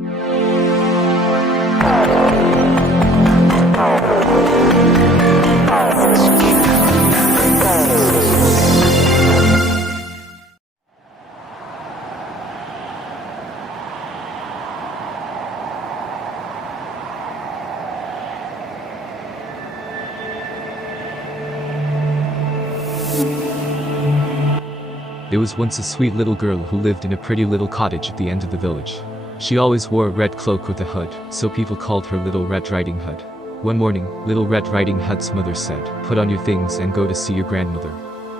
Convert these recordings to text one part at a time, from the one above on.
There was once a sweet little girl who lived in a pretty little cottage at the end of the village. She always wore a red cloak with a hood, so people called her Little Red Riding Hood. One morning, Little Red Riding Hood's mother said, "Put on your things and go to see your grandmother.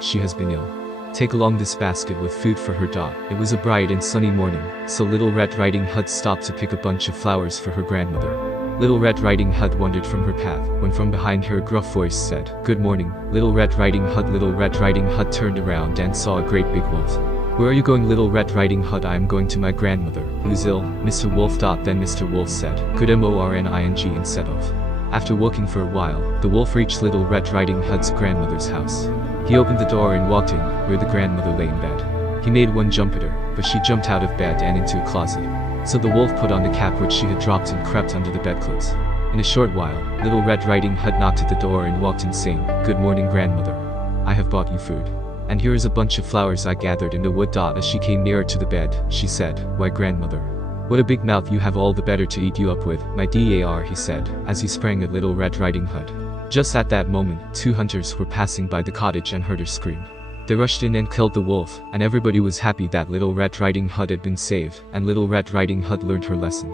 She has been ill. Take along this basket with food for her daughter." It was a bright and sunny morning, so Little Red Riding Hood stopped to pick a bunch of flowers for her grandmother. Little Red Riding Hood wandered from her path, when from behind her a gruff voice said, "Good morning, Little Red Riding Hood." Little Red Riding Hood turned around and saw a great big wolf. "Where are you going, Little Red Riding Hood?" "I am going to my grandmother, who's ill, Mr. Wolf." Then Mr. Wolf said, "Good morning," instead of. After walking for a while, the wolf reached Little Red Riding Hood's grandmother's house. He opened the door and walked in, where the grandmother lay in bed. He made one jump at her, but she jumped out of bed and into a closet. So the wolf put on the cap which she had dropped and crept under the bedclothes. In a short while, Little Red Riding Hood knocked at the door and walked in saying, "Good morning, grandmother. I have bought you food. And here is a bunch of flowers I gathered in the wood." As she came nearer to the bed, she said, "Why, grandmother, what a big mouth you have, all the better to eat you up with, my dar," he said, as he sprang at Little Red Riding Hood. Just at that moment, 2 hunters were passing by the cottage and heard her scream. They rushed in and killed the wolf, and everybody was happy that Little Red Riding Hood had been saved, and Little Red Riding Hood learned her lesson.